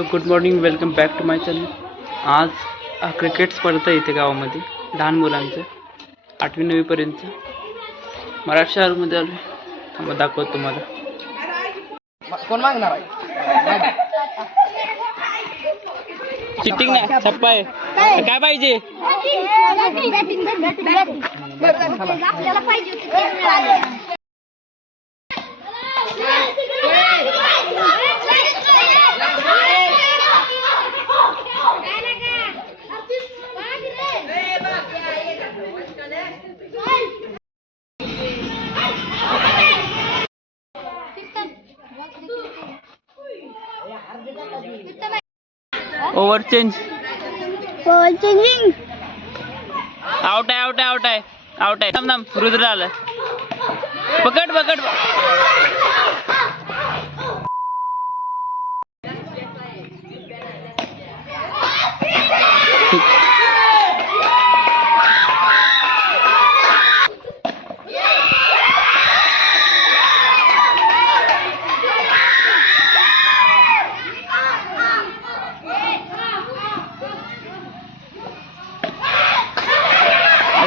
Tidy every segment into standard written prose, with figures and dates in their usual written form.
Good morning, welcome back to my channel. आज cricket स्पर्धा इथे गावामध्ये लहान मुलांचं 8वी 9वी पर्यंत मराठी शहरामध्ये आलो. थांबा दाखवतो तुम्हाला. कोण मागणार आहे? चिटिंग नाही, छप्पा आहे. काय पाहिजे? Over changing. आउट आहे, आउट आहे, आउट आहे, आउट आहे. थांब थांब, रुद्र आलं. पकड पकड.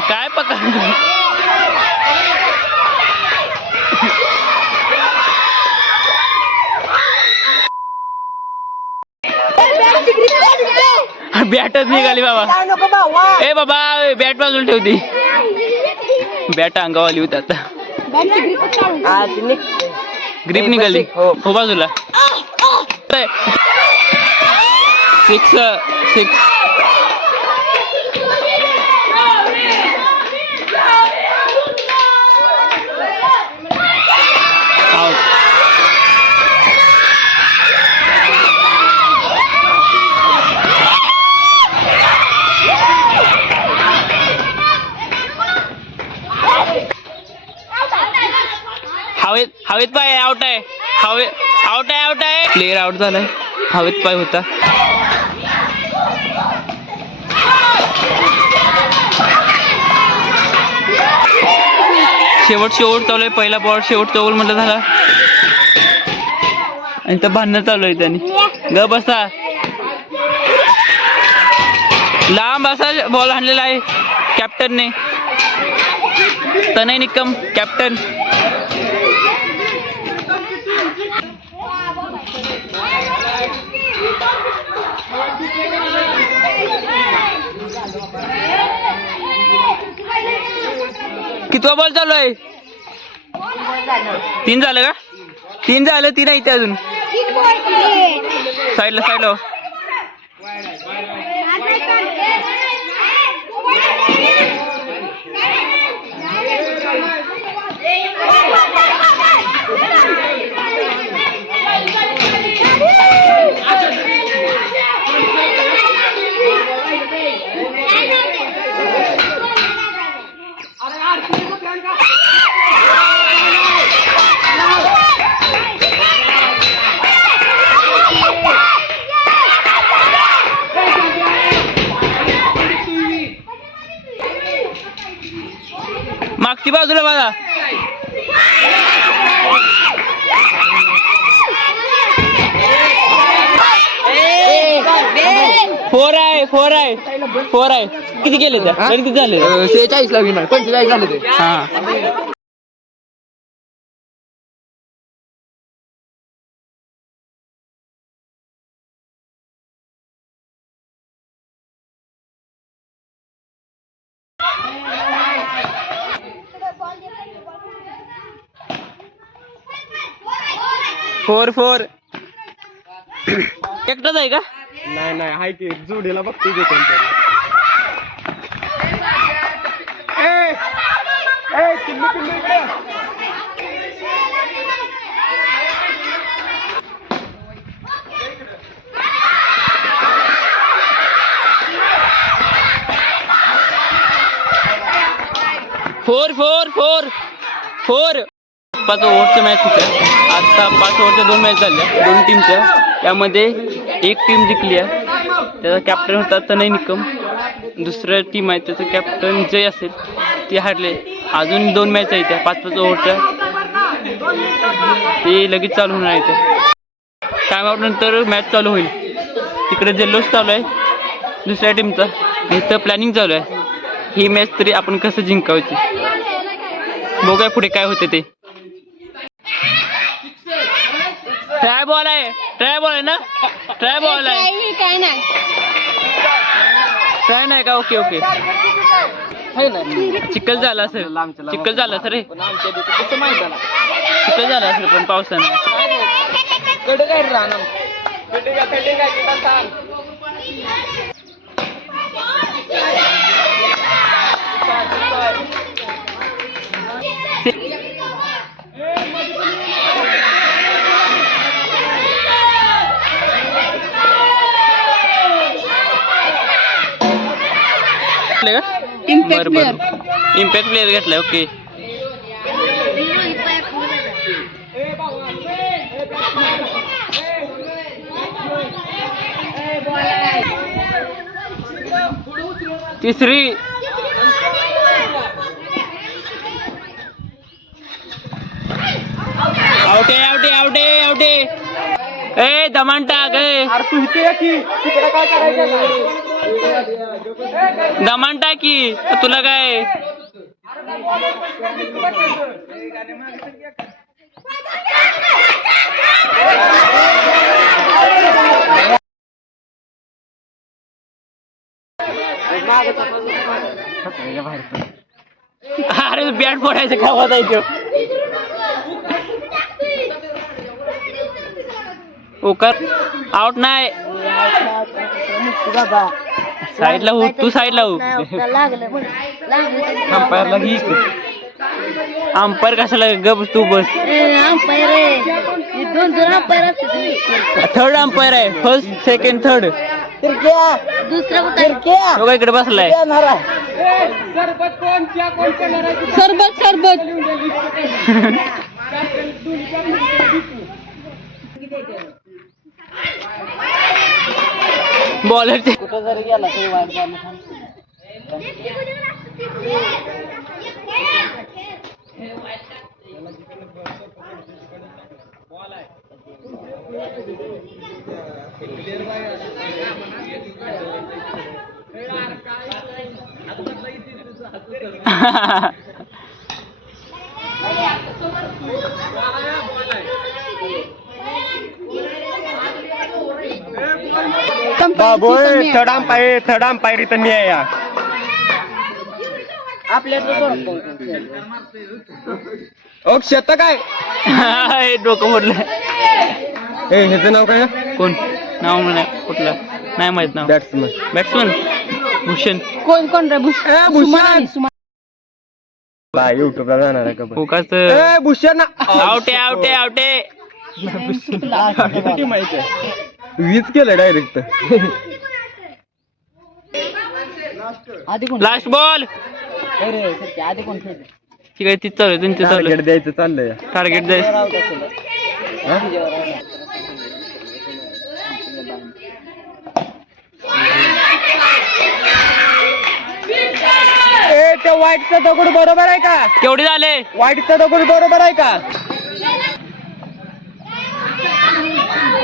काय पकड? बॅटच निघाली बाबा. ए बाबा, बॅट बाजूला ठेवती. बॅट अंगावाली होती आता. ग्रीप निघाली हो बाजूला. 6 हवेत पाय. आउट आहे, आउट आहे, आउट आहे. प्लेयर आउट झालाय. हवेत पाय होता. शेवट चालू आहे. पहिला बॉल शेवटचा ओव्हर म्हटलं झाला आणि तर भांडणं चालू आहे. त्यांनी ग बसा. लांब असा बॉल हाणलेला आहे कॅप्टनने. तनय निकम कॅप्टन. कितवा बॉल चालू आहे? 3 झालं का? 3 झालं. 3 आहे इथे अजून. साईडला. मागची बाजूला बघा. फोर आहे. किती केले त्या? किती झाले? 46 ला विनर. 45 झाले ते. हा. फोर. एकटाच आहे का? नाही हाय की जोडीला बघतोय ते कोणतरी. 4 5 ओव्हरच्या मॅच होत्या. आता 5 ओव्हरच्या 2 मॅच झाल्या 2 टीमच्या. त्यामध्ये एक टीम जिंकली आहे. त्याचा कॅप्टन होता तनय निकम. दुसऱ्या टीम आहे त्याचं कॅप्टन जय असेल, ते हारले. अजून 2 मॅच आहेत त्या 5-5 ओव्हरच्या. ते लगेच चालू होणार आहे. टाइम आउट नंतर मॅच चालू होईल. तिकडे जल्लोष चालू आहे दुसऱ्या टीमचा. इथं प्लॅनिंग चालू आहे ही मॅच तरी आपण कसं जिंकायची. बघूया पुढे काय होते ते. ट्राय बॉल आहे ना. ट्राय बॉल आहे. ट्राय नाही का. Okay okay. चिखल झाला सर. चिखल झाला सर. चिखल झाला सर पण पावसानं. इम्पॅक्ट प्लेअर घेतलाय. ओके. तिसरी. आउटे आउटे आउटे आउटे. ए दमान टाक. दमान टाकी तुला काय. अरे बॅट फोडायचं का वाजायचं. ओकर आउट नाही. साईडला हो. तू साईडला हो. अंपायर कशाला गप तू बस. थर्ड अंपायर आहे. First second third. दुसरा इकडे बसलाय. सरबत सरबत. बॉलर कुठं जरी गेला तरी वाईट बॉल. बाबू थर्ड अंपायर इथं मी आहे. आपल्या शतक आहे. डोकं मोडलं. ह्याचं नाव काय. कोण नाव नाही कुठलं नाही माहित नाव. बॅट्समन भूषण. कोण रे भूषण. युट्यूबला जाणार आहे का भूषण. आवटे आवटे आवटे. माहिती आहे. वीज केलं डायरेक्ट. Last ball. ठीक आहे तीच चालू आहे. त्यांचं चालू आहे. द्यायचं चाललंय. टार्गेट द्यायचं. त्या व्हाईटचा दगड बरोबर आहे का. केवढे झाले. व्हाईटचा दगड बरोबर आहे का.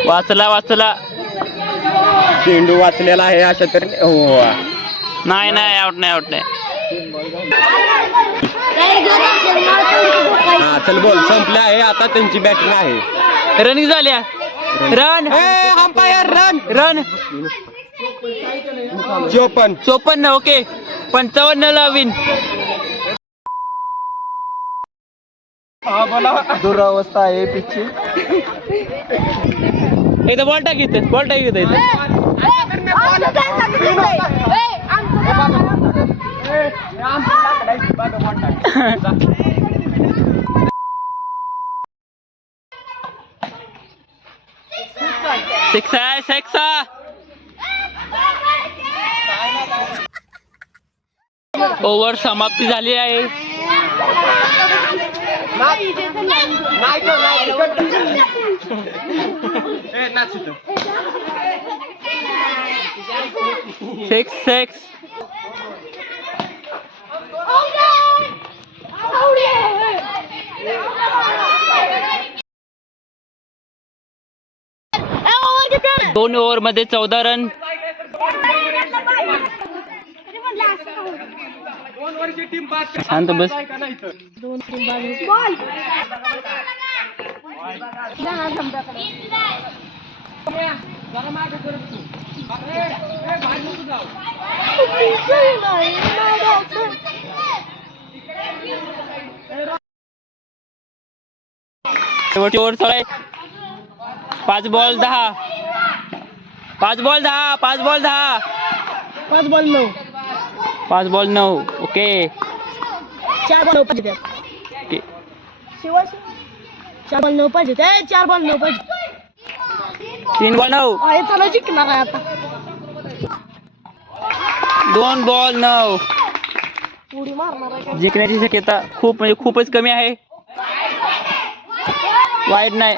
वाचला वाचला. चेंडू वाचलेला आहे अशा तरी. हो नाही नाही आउट नाही. आउट नाही. हा चल बोल संपले आहे आता. त्यांची बॅटिंग आहे. रनिंग झाल्या. Run. Umpire run. Run 54. Okay 55 ला विन. दुरावस्था आहे पिचची. एकदा बॉल टाक इथं. बॉल टाक इथं. 6 ओव्हर समाप्ती झाली आहे. Six. 2 ओव्हरमध्ये 14 रन. शांत बस. शेवटची ओव्हर चालू आहे. 5 ball 10. 5 ball 10. 5 ball 10. 5 ball 9. 5 ball 9. Okay 4 ball 9 पाहिजे. ओके. 4 बॉल 9 पाहिजे. 4 बॉल 9 पाहिजे. 3 बॉल 9. अरे चला जिंकणार आहे आता. 2 बॉल 9. उडी मारणार आहे का? जिंकण्याची शक्यता खूपच कमी आहे. वाईट नाही.